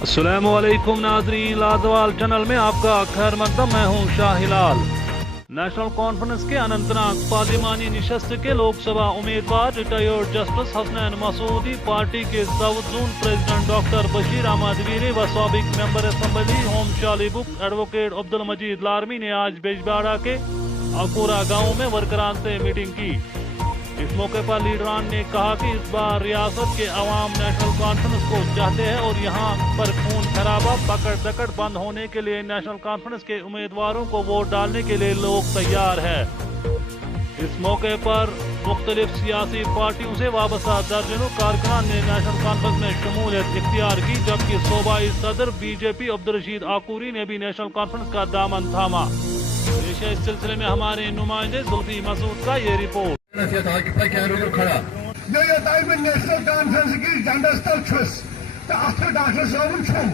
अस्सलामुअलैकुम नाज़रीन, लाजवाल चैनल में आपका खैर मकदम। मैं हूँ शाह हिलाल। नेशनल कॉन्फ्रेंस के अनंतनाग पार्लिमानी निशस्त के लोकसभा उम्मीदवार retired justice Hasnain Masoodi, party के south zone president doctor Bashir Ahmad Veeri व साबिक मेंबर असम्बली होम शालीबुक एडवोकेट अब्दुल मजीद लारमी ने आज बेजबाड़ा के आकोरा गांव में वर्करान से मीटिंग की। इस मौके पर लीडरान ने कहा कि इस बार रियासत के अवाम नेशनल कॉन्फ्रेंस को चाहते हैं और यहाँ पर खून खराबा पकड़ दकड़ बंद होने के लिए नेशनल कॉन्फ्रेंस के उम्मीदवारों को वोट डालने के लिए लोग तैयार है। इस मौके पर मुख्तलिफ सियासी पार्टियों से वाबस्ता दर्जनों कारकुनान ने नेशनल कॉन्फ्रेंस में शमूलियत इख्तियार की, जबकि सूबाई सदर बीजेपी अब्दुल रशीद आकूरी ने भी नेशनल कॉन्फ्रेंस का दामन थामा। इस सिलसिले में हमारे नुमाइंदे जुल्फी मसूद का ये रिपोर्ट। नेशनल कॉन्फ्रेंस की जंडस तल डॉक्टर साहब छुम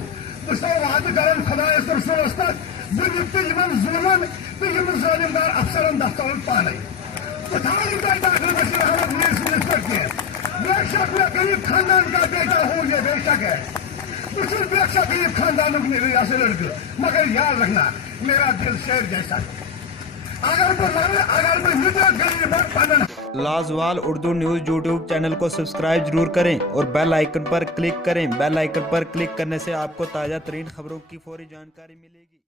बस वाद कर खुदा रसूलस तक जुलमन तो जालिमदार अफसरन दफ्तर पान डॉक्टर बशीर अहमद वीर पे बेशक मैं गरीब खानदान का बेटा हूँ, ये बेशक है बेशक गरीब खानदानों से लड़के, मगर याद रखना मेरा दिल शेर जैसा है। अगर मैं गरीब लाजवाल उर्दू न्यूज़ यूट्यूब चैनल को सब्सक्राइब जरूर करें और बेल आइकन पर क्लिक करें। बेल आइकन पर क्लिक करने से आपको ताज़ा तरीन खबरों की फौरी जानकारी मिलेगी।